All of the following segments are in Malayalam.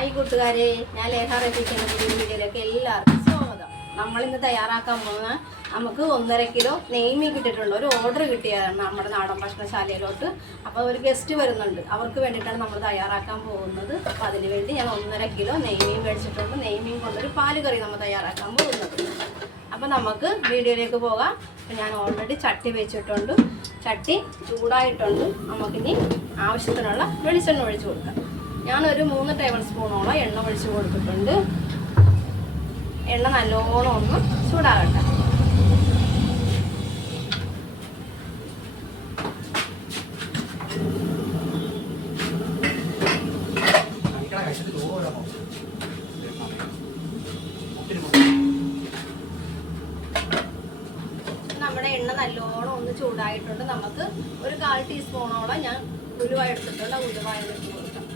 ഹായ് കൂട്ടുകാരെ ഞാൻ ലേഖ റെപ്പിക്കുന്ന വീഡിയോയിലേക്ക് എല്ലാവർക്കും സ്വാഗതം. നമ്മളിന്ന് തയ്യാറാക്കാൻ പോകുന്ന നമുക്ക് ഒന്നര കിലോ നെയ്മി കിട്ടിയിട്ടുണ്ട് ഒരു ഓർഡർ കിട്ടിയതാണ് നമ്മുടെ നാടൻ ഭക്ഷണശാലയിലോട്ട്. അപ്പോൾ ഒരു ഗസ്റ്റ് വരുന്നുണ്ട്. അവർക്ക് വേണ്ടിയിട്ടാണ് നമ്മൾ തയ്യാറാക്കാൻ പോകുന്നത്. അപ്പോൾ അതിന് വേണ്ടി ഞാൻ ഒന്നര കിലോ നെയ്മീൻ മേടിച്ചിട്ടുണ്ട്. നെയ്മീൻ കൊണ്ടൊരു പാൽ കറി നമ്മൾ തയ്യാറാക്കാൻ പോകുന്നത്. അപ്പോൾ നമുക്ക് വീഡിയോയിലേക്ക് പോകാം. അപ്പോൾ ഞാൻ ഓൾറെഡി ചട്ടി വെച്ചിട്ടുണ്ട്. ചട്ടി ചൂടായിട്ടുണ്ട്. നമുക്കിനി ആവശ്യത്തിനുള്ള വെളിച്ചെണ്ണ ഒഴിച്ചു കൊടുക്കാം. ഞാനൊരു മൂന്ന് ടേബിൾ സ്പൂണോളം എണ്ണ ഒഴിച്ച് കൊടുത്തിട്ടുണ്ട്. എണ്ണ നല്ലോണം ഒന്ന് ചൂടാകട്ടെ. നമ്മുടെ എണ്ണ നല്ലോണം ഒന്ന് ചൂടായിട്ടുണ്ട്. നമുക്ക് ഒരു കാൽ ടീസ്പൂണോളം ഞാൻ ഉലുവ എടുത്തിട്ടുണ്ട്. ഉലുവ കൊടുക്കാം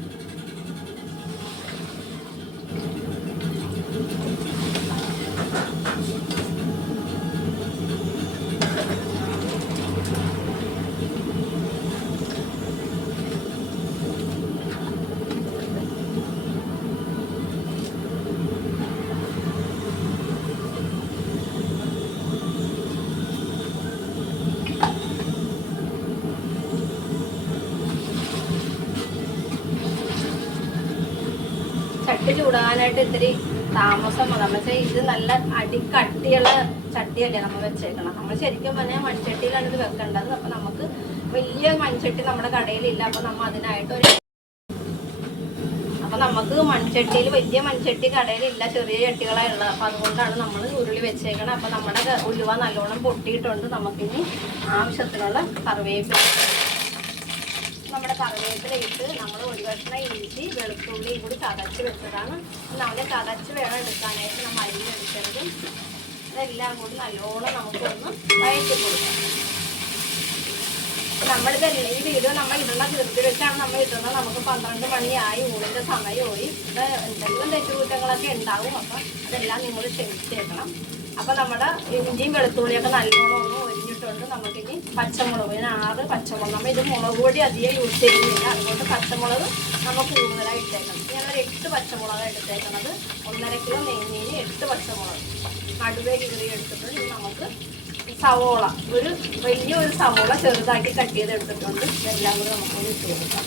ചട്ടി ചൂടാനായിട്ട് ഇത്തിരി താമസം നമ്മൾ ഇത് നല്ല അടി കട്ടിയുള്ള ചട്ടിയല്ലേ നമ്മൾ വെച്ചേക്കണം. നമ്മൾ ശരിക്കും പറഞ്ഞാൽ മൺചട്ടിയിലാണ് ഇത് വെക്കേണ്ടത്. അപ്പം നമുക്ക് വലിയ മൺചട്ടി നമ്മുടെ കടയിലില്ല. അപ്പം നമ്മൾ അതിനായിട്ട് ഒരു അപ്പം നമുക്ക് മൺചട്ടിയിൽ വലിയ മൺചട്ടി കടയിലില്ല. ചെറിയ ചട്ടികളാണ് ഉള്ളത്. അപ്പം അതുകൊണ്ടാണ് നമ്മൾ ഉരുളി വെച്ചേക്കണം. അപ്പം നമ്മുടെ ഉലുവ നല്ലോണം പൊട്ടിയിട്ടുണ്ട്. നമുക്കിനി ആവശ്യത്തിനുള്ള കറിവേപ്പില നമ്മുടെ കറിവേപ്പില ഇട്ട് നമ്മൾ ഒരു കഷ്ണം ഇഞ്ചി വെളുത്തുള്ളിയും കൂടി ചതച്ച് വെച്ചതാണ്. നല്ല ചതച്ച് വേണം എടുക്കാനായിട്ട് നമ്മൾ അരിഞ്ഞെടുക്കരുത്. ഇതെല്ലാം കൂടി നല്ലോണം നമുക്കൊന്ന് വഴറ്റി കൊടുക്കാം തന്നെ ഈ വീഡിയോ നമ്മൾ ഇടുന്ന തീർത്തി വെച്ചാണ് നമ്മൾ ഇടുന്നത് നമുക്ക് പന്ത്രണ്ട് മണിയായി ഊണിന്റെ സമയമായി. ഇത് എന്തെങ്കിലും തെറ്റുകുറ്റങ്ങളൊക്കെ ഉണ്ടാവും അപ്പം അതെല്ലാം നിങ്ങൾ ക്ഷമിച്ചേക്കണം അപ്പം നമ്മുടെ ഇഞ്ചിയും വെളുത്തുള്ളിയൊക്കെ നല്ലോണം ഒന്ന് ഒരിഞ്ഞിട്ടുണ്ട് നമുക്കിനി പച്ചമുളക് ഇതിന് ആറ് പച്ചമുളക്. നമ്മൾ ഇത് മുളക് പൊടി അധികം യൂസ് ചെയ്യുന്നില്ല. അതുകൊണ്ട് പച്ചമുളക് നമ്മൾ കൂടുതലായി ഇട്ടേക്കണം. ഞാനൊരു എട്ട് പച്ചമുളക് എടുത്തേക്കണത്. ഒന്നര കിലോ നെയ്മീന് എട്ട് പച്ചമുളക്. നടുവേ കീറി എടുത്തിട്ടുണ്ട് ഇത് നമുക്ക് സവോള. ഒരു വലിയ ഒരു സവോള ചെറുതാക്കി കട്ട് ചെയ്ത് എടുത്തിട്ടുണ്ട്. എല്ലാം കൂടെ നമുക്കൊന്ന് ഇട്ട് കൊടുക്കാം.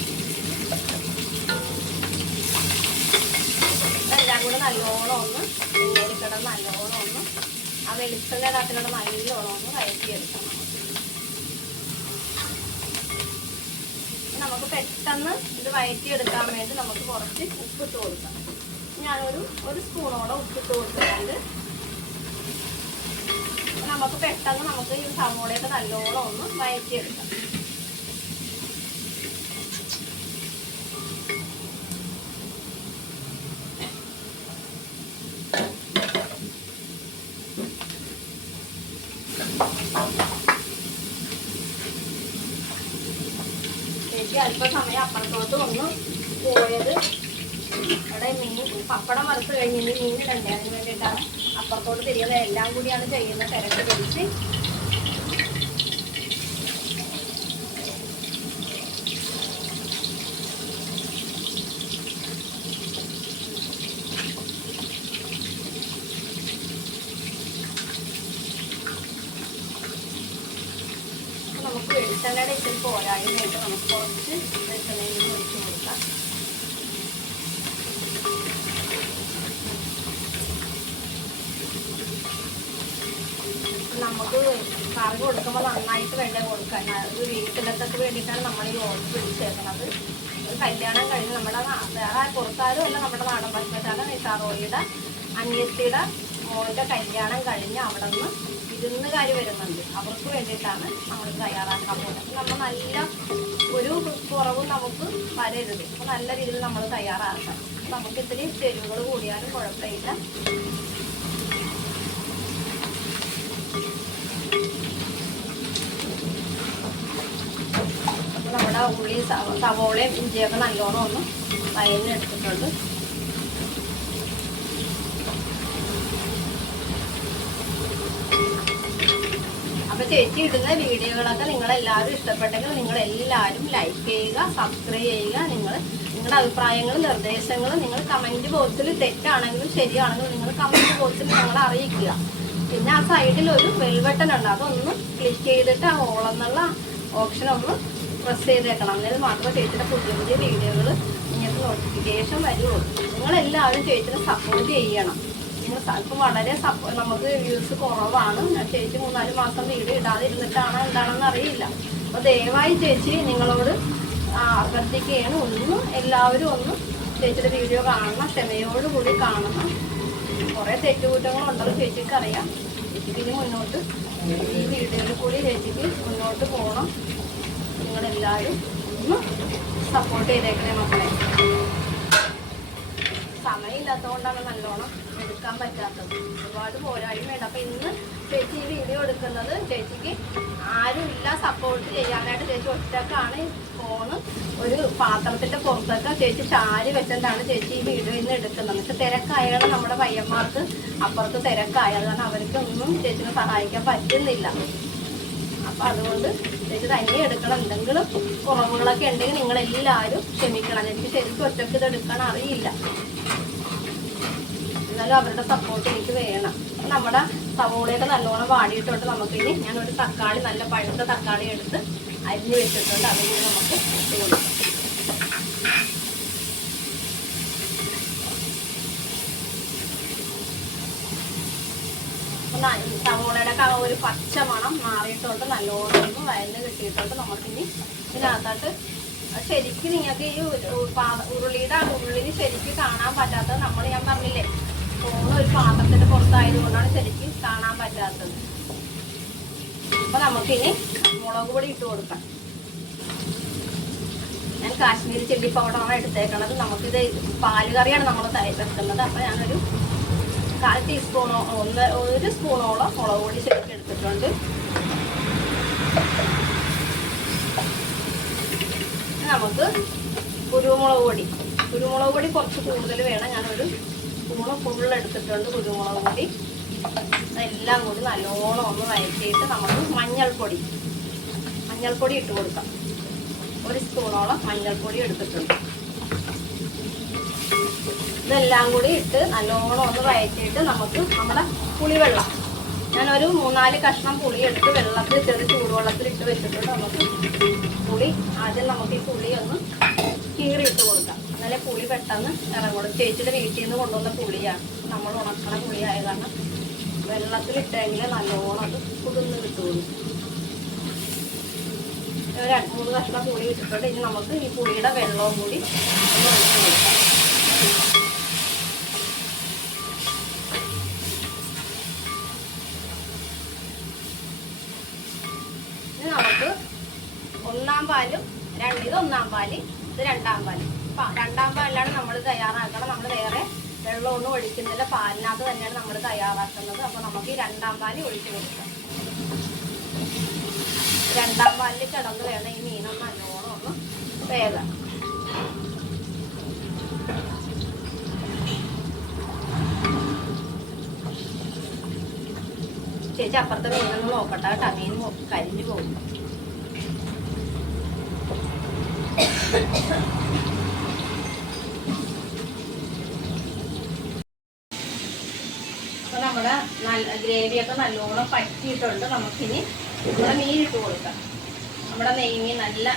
എല്ലാം കൂടെ നല്ലോണം ഒന്ന് കിടന്ന് നല്ലോണം ഒന്ന് ആ വെളിച്ചെണ്ണ കാട്ടിലൂടെ നല്ലോണം ഒന്ന് വഴറ്റിയെടുക്കാം. നമുക്ക് നമുക്ക് പെട്ടെന്ന് ഇത് വഴറ്റിയെടുക്കാൻ വേണ്ടി നമുക്ക് കുറച്ച് ഉപ്പിട്ട് കൊടുക്കാം. ഞാനൊരു ഒരു സ്പൂണോളം ഉപ്പിട്ട് കൊടുക്കുന്നുണ്ട് നമുക്ക് പെട്ടെന്ന് നമുക്ക് ഈ സവോളയൊക്കെ നല്ലോണം ഒന്ന് വഴറ്റിയെടുക്കാം എനിക്ക് അല്പസമയം അപ്പുറത്തോട്ട് ഒന്ന് പോയത്. അവിടെ മീൻ പപ്പടം വറുത്ത് കഴിഞ്ഞ് മീൻ ഇടണ്ടേ? അതിന് വേണ്ടിയിട്ടാണ്. അപ്പുറത്തോട്ട് തിരിയുന്നത് എല്ലാം കൂടിയാണ് ചെയ്യുന്ന തിരക്ക് പിടിച്ച്. നമുക്ക് വെളിച്ചെണ്ണയുടെ ഇച്ചിരി പോരായ്മയായിട്ട് നമുക്ക് കുറച്ച് വെളിച്ചെണ്ണയിൽ നിന്ന് ഒഴിച്ച് കൊടുക്കാം നമുക്ക് കറി കൊടുക്കുമ്പോൾ നന്നായിട്ട് വേണ്ടേ കൊടുക്കാൻ. ഒരു വീട്ടിലത്തൊക്കെ വേണ്ടിയിട്ടാണ് നമ്മൾ ഈ ഓർഡർ പിടിച്ചേക്കുന്നത് കല്യാണം കഴിഞ്ഞ് നമ്മുടെ വേറെ പുറത്താരും അല്ല നമ്മുടെ നാടൻ ഭക്ഷണശാല നിസാറോയുടെ അനിയത്തിയുടെ മോളുടെ കല്യാണം കഴിഞ്ഞ് അവിടെ നിന്ന് വിരുന്നുകാർ വരുന്നുണ്ട്. അവർക്ക് വേണ്ടിയിട്ടാണ് നമ്മൾ തയ്യാറാക്കാൻ പോകുന്നത്. നമ്മൾ നല്ല ഒരു കുറവും നമുക്ക് വരരുത്. അപ്പോൾ നല്ല രീതിയിൽ നമ്മൾ തയ്യാറാക്കണം. നമുക്ക് ഇത്തിരി ചേരുവകൾ കൂടിയാലും കുഴപ്പമില്ല അപ്പോൾ നമ്മുടെ ഉള്ളി സവ- സവോളയും ഇഞ്ചിയൊക്കെ നല്ലോണം ഒന്ന് വയലിനെടുത്തിട്ടുണ്ട് അപ്പൊ ചേച്ചി ഇടുന്ന വീഡിയോകളൊക്കെ നിങ്ങൾ എല്ലാവരും ഇഷ്ടപ്പെട്ടെങ്കിൽ നിങ്ങൾ എല്ലാവരും ലൈക്ക് ചെയ്യുക സബ്സ്ക്രൈബ് ചെയ്യുക. നിങ്ങൾ നിങ്ങളുടെ അഭിപ്രായങ്ങളും നിർദ്ദേശങ്ങളും നിങ്ങൾ കമന്റ് ബോക്സിൽ തെറ്റാണെങ്കിലും ശരിയാണെങ്കിലും നിങ്ങൾ കമന്റ് ബോക്സിൽ ഞങ്ങളെ അറിയിക്കുക. പിന്നെ ആ സൈഡിൽ ഒരു വെൽവട്ടൺ ഉണ്ട്. അതൊന്ന് ക്ലിക്ക് ചെയ്തിട്ട് ആ ഓളെന്നുള്ള ഓപ്ഷൻ ഒന്ന് പ്രസ് ചെയ്തേക്കണം. അന്നേരം മാത്രമേ ചേച്ചിയുടെ പുതിയ പുതിയ വീഡിയോകൾ നിങ്ങൾക്ക് നോട്ടിഫിക്കേഷൻ വരുള്ളൂ. നിങ്ങളെല്ലാവരും ചേച്ചിനെ സപ്പോർട്ട് ചെയ്യണം. നിങ്ങൾ ഇപ്പം വളരെ സപ്പോ നമുക്ക് വ്യൂസ് കുറവാണ്. ചേച്ചി മൂന്നാൽ മാസം വീഡിയോ ഇടാതെ ഇരുന്നിട്ടാണ് എന്താണെന്ന് അറിയില്ല. അപ്പോൾ ദയവായി ചേച്ചി നിങ്ങളോട് അഭ്യർത്ഥിക്കുകയാണ്. ഒന്ന് എല്ലാവരും ഒന്ന് ചേച്ചിയുടെ വീഡിയോ കാണണം ക്ഷമയോടുകൂടി കാണണം. കുറേ തെറ്റുകുറ്റങ്ങളുണ്ടല്ലോ ചേച്ചിക്ക് അറിയാം ചേച്ചിക്ക് ഇനി മുന്നോട്ട് ഈ വീഡിയോയിൽ കൂടി ചേച്ചിക്ക് മുന്നോട്ട് പോകണം. നിങ്ങളെല്ലാവരും ഒന്ന് സപ്പോർട്ട് ചെയ്തേക്കണേ മക്കളെ. സമയമില്ലാത്തതുകൊണ്ടാണ് നല്ലോണം എടുക്കാൻ പറ്റാത്തത്. ഒരുപാട് പോരായ്മയുണ്ട് അപ്പം ഇന്ന് ചേച്ചി വീഡിയോ എടുക്കുന്നത് ചേച്ചിക്ക് ഇല്ല സപ്പോർട്ട് ചെയ്യാനായിട്ട് ചേച്ചി ഒറ്റക്കാണ് ഫോണ് ഒരു പാത്രത്തിന്റെ പുറത്തൊക്കെ ചേച്ചി ചാരി വെച്ചിട്ടാണ് ചേച്ചി ഈ വീഡിയോ ഇന്ന് എടുക്കുന്നത്. പക്ഷെ തിരക്കായാണ് നമ്മുടെ പയ്യന്മാർക്ക് അപ്പുറത്ത് തിരക്കായത് കാരണം അവർക്കൊന്നും ചേച്ചിനെ സഹായിക്കാൻ പറ്റുന്നില്ല. അപ്പൊ അതുകൊണ്ട് എനിക്ക് തനിയെ എടുക്കണം. എന്തെങ്കിലും കുറവുകളൊക്കെ ഉണ്ടെങ്കിൽ നിങ്ങൾ എല്ലാവരും ക്ഷമിക്കണം. എനിക്ക് ശരിക്കും ഒറ്റയ്ക്ക് ഇത് എടുക്കാൻ അറിയില്ല. എന്നാലും അവരുടെ സപ്പോർട്ട് എനിക്ക് വേണം. നമ്മുടെ സവോളയൊക്കെ നല്ലോണം ഇനി നമുക്കിനി ഞാനൊരു തക്കാളി നല്ല പഴുത്ത തക്കാളി എടുത്ത് അരിഞ്ഞ് വെച്ചിട്ടുണ്ട്. അതിന് നമുക്ക് കൊടുക്കാം അപ്പൊ ന- സവോളയുടെ ഒരു പച്ച മണം മാറിയിട്ടുണ്ട് നല്ലോണം ഒന്ന് വയലിന് കിട്ടിയിട്ടുണ്ട് നമുക്കിനി ഇതിനകത്തോട്ട് ശരിക്കും നിങ്ങൾക്ക് ഈ ഉരുളിയുടെ ഉള്ളിന് ശരിക്കും കാണാൻ പറ്റാത്തത് നമ്മൾ ഞാൻ പറഞ്ഞില്ലേ ഫോണ് ഒരു പാത്രത്തിന്റെ പുറത്തായത് കൊണ്ടാണ് ശരിക്കും കാണാൻ പറ്റാത്തത്. അപ്പൊ നമുക്കിനി മുളക് പൊടി ഇട്ട് കൊടുക്കാം. ഞാൻ കാശ്മീരി ചില്ലി പൗഡറാണ് എടുത്തേക്കണത്. നമുക്കിത് പാൽ കറിയാണ് നമ്മൾ വെക്കുന്നത്. അപ്പൊ ഞാനൊരു കാൽ ടീസ്പൂണോ ഒന്ന് ഒരു സ്പൂണോളം മുളക് പൊടി ശരിക്കും എടുത്തിട്ടുണ്ട്. നമുക്ക് കുരുമുളക് പൊടി. കുരുമുളക് പൊടി കുറച്ച് കൂടുതൽ വേണം. ഞാനൊരു സ്പൂണ് ഫുൾ എടുത്തിട്ടുണ്ട് കുരുമുളക് പൊടി. എല്ലാം കൂടി നല്ലോണം ഒന്ന് വഴറ്റിയിട്ട് നമുക്ക് മഞ്ഞൾപ്പൊടി മഞ്ഞൾപ്പൊടി ഇട്ട് കൊടുക്കാം. ഒരു സ്പൂണോളം മഞ്ഞൾപ്പൊടി എടുത്തിട്ടുണ്ട്. ഇതെല്ലാം കൂടി ഇട്ട് നല്ലോണം ഒന്ന് വയറ്റിയിട്ട് നമുക്ക് നമ്മുടെ പുളിവെള്ളം. ഞാനൊരു മൂന്നാൽ കഷ്ണം പുളി എടുത്ത് വെള്ളത്തിൽ ചെറു ചൂടുവെള്ളത്തിൽ ഇട്ട് വെച്ചിട്ടുണ്ട്. നമുക്ക് പുളി ആദ്യം നമുക്ക് ഈ പുളി ഒന്ന് കീറി ഇട്ട് കൊടുക്കാം. എന്നാലേ പുളി പെട്ടെന്ന് ഇറങ്ങുള്ളൂ. ചേച്ചിയുടെ വീട്ടിൽ നിന്ന് കൊണ്ടുവന്ന പുളിയാണ്. നമ്മൾ ഉണക്കണ പുളിയായ കാരണം വെള്ളത്തിലിട്ടെങ്കിൽ നല്ലോണം അത് കുതിർന്ന് കിട്ടുള്ളൂ ഒരു രണ്ട് മൂന്ന് കഷ്ണം പുളി ഇട്ടിട്ടുണ്ട്. ഇനി നമുക്ക് ഈ പുളിയുടെ വെള്ളവും കൂടി ഒന്ന് ഒഴിച്ച് കൊടുക്കാം. ഇനി നമുക്ക് ഒന്നാം പാലും രണ്ട് ഇത് ഒന്നാം പാൽ ഇത് രണ്ടാം പാൽ. പ- രണ്ടാം പാലിലാണ് നമ്മൾ തയ്യാറാക്കണം നമ്മൾ വേറെ വെള്ളമൊന്നും ഒഴിക്കുന്നില്ല. പാലിനകത്ത് തന്നെയാണ് നമ്മൾ തയ്യാറാക്കുന്നത്. അപ്പോൾ നമുക്ക് ഈ രണ്ടാം പാൽ ഒഴിച്ചു കൊടുക്കാം. രണ്ടാം പാലിൽ കിടന്ന് വേണം ഈ മീനൊന്ന് നല്ലോണം ഒന്ന് വേകാൻ. ചേച്ചി അപ്പുറത്തെ മീനൊന്ന് നോക്കട്ടെ കേട്ടോ മീൻ കരിഞ്ഞു പോകും അപ്പൊ നമ്മുടെ ഗ്രേവിയൊക്കെ നല്ലോണം പറ്റിയിട്ടുണ്ട്. നമുക്കിനി നമ്മുടെ മീൻ ഇട്ട് കൊടുക്കാം. നമ്മുടെ നെയ്മീൻ നല്ല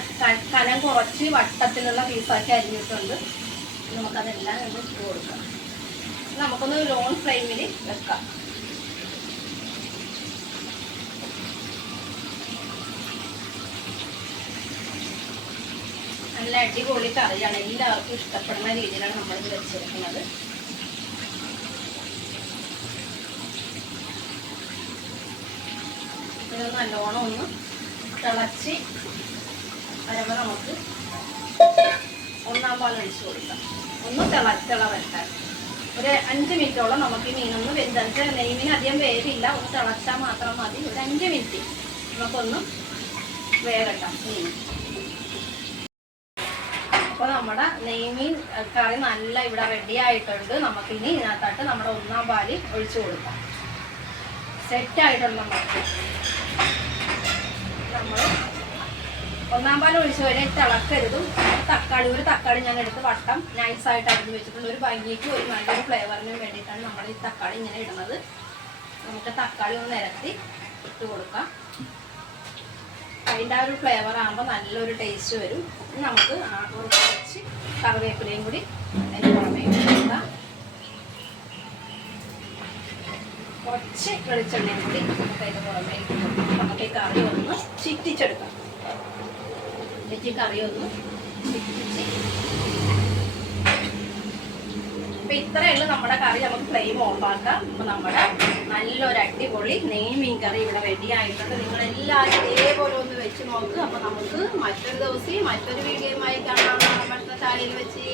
കനം കുറച്ച് വട്ടത്തിലുള്ള പീസാക്കി അരിഞ്ഞിട്ടുണ്ട്. നമുക്കതെല്ലാം ഇട്ട് കൊടുക്കാം. നമുക്കൊന്ന് ലോൺ ഫ്ലെയിമിൽ വെക്കാം. നല്ല അടിപൊളി കറിയാണ്. എല്ലാവർക്കും ഇഷ്ടപ്പെടുന്ന രീതിയിലാണ് നമ്മളിത് വെച്ചിരിക്കുന്നത് ഇത് നല്ലോണം ഒന്ന് തിളച്ച് വരുമ്പോൾ നമുക്ക് ഒന്നാം പാൽ ഒഴിച്ചു കൊടുക്കാം. ഒന്ന് തിള വെട്ടാൻ ഒരു അഞ്ച് മിനിറ്റോളം നമുക്ക് ഈ മീനൊന്ന് വെന്തടിച്ച് നെയ്മീൻ അധികം വേവില്ല. ഒന്ന് തിളച്ചാൽ മാത്രം മതി. ഒരു അഞ്ച് മിനിറ്റ് നമുക്കൊന്ന് വേകട്ടാം മീൻ. നെയ്മീൻ കറി നല്ല ഇവിടെ റെഡി ആയിട്ടുണ്ട്. നമുക്കിനി ഇതിനകത്തായിട്ട് നമ്മുടെ ഒന്നാം പാൽ ഒഴിച്ചു കൊടുക്കാം. സെറ്റ് ആയിട്ടുണ്ട് നമുക്ക് നമ്മൾ ഒന്നാം പാൽ ഒഴിച്ചു വരെ തിളക്കരുതും തക്കാളി ഒരു തക്കാളി ഞാൻ എടുത്ത് വട്ടം നൈസായിട്ട് അരിഞ്ഞ് വെച്ചിട്ടുണ്ട്. ഒരു ഭംഗിക്ക് ഒരു നല്ലൊരു ഫ്ലേവറിനും വേണ്ടിയിട്ടാണ് നമ്മൾ ഈ തക്കാളി ഇങ്ങനെ ഇടുന്നത്. നമുക്ക് തക്കാളി ഒന്ന് നിരത്തി ഇട്ട് കൊടുക്കാം. അതിന്റെ ആ ഒരു ഫ്ലേവർ ആകുമ്പോൾ നല്ലൊരു ടേസ്റ്റ് വരും. നമുക്ക് ആ കുറച്ച് കറിവേപ്പിലയും കൂടി അതിന്റെ പുറമേ കൊടുക്കാം. കുറച്ച് വെളിച്ചെണ്ണയും കൂടി നമുക്ക് അതിന്റെ പുറമേ നമുക്ക് ഈ കറി ഒന്ന് ചിറ്റിച്ചെടുക്കാം. വെച്ച് കറി ഒന്ന് ചിറ്റിച്ച് അപ്പൊ ഇത്രയുള്ള നമ്മുടെ കറി. നമുക്ക് ഫ്ലെയിം ഓഫാക്കാം അപ്പൊ നമ്മുടെ നല്ലൊരു അടിപൊളി നെയ്മീൻ കറി ഇവിടെ റെഡി ആയിട്ടുണ്ട്. നിങ്ങൾ എല്ലാവരും ഇതേപോലെ ഒന്ന് വെച്ച് നോക്ക്. അപ്പൊ നമുക്ക് മറ്റൊരു ദിവസം മറ്റൊരു വീഡിയോയുമായി കാണാം. ഭക്ഷണശാലയിൽ വെച്ച്.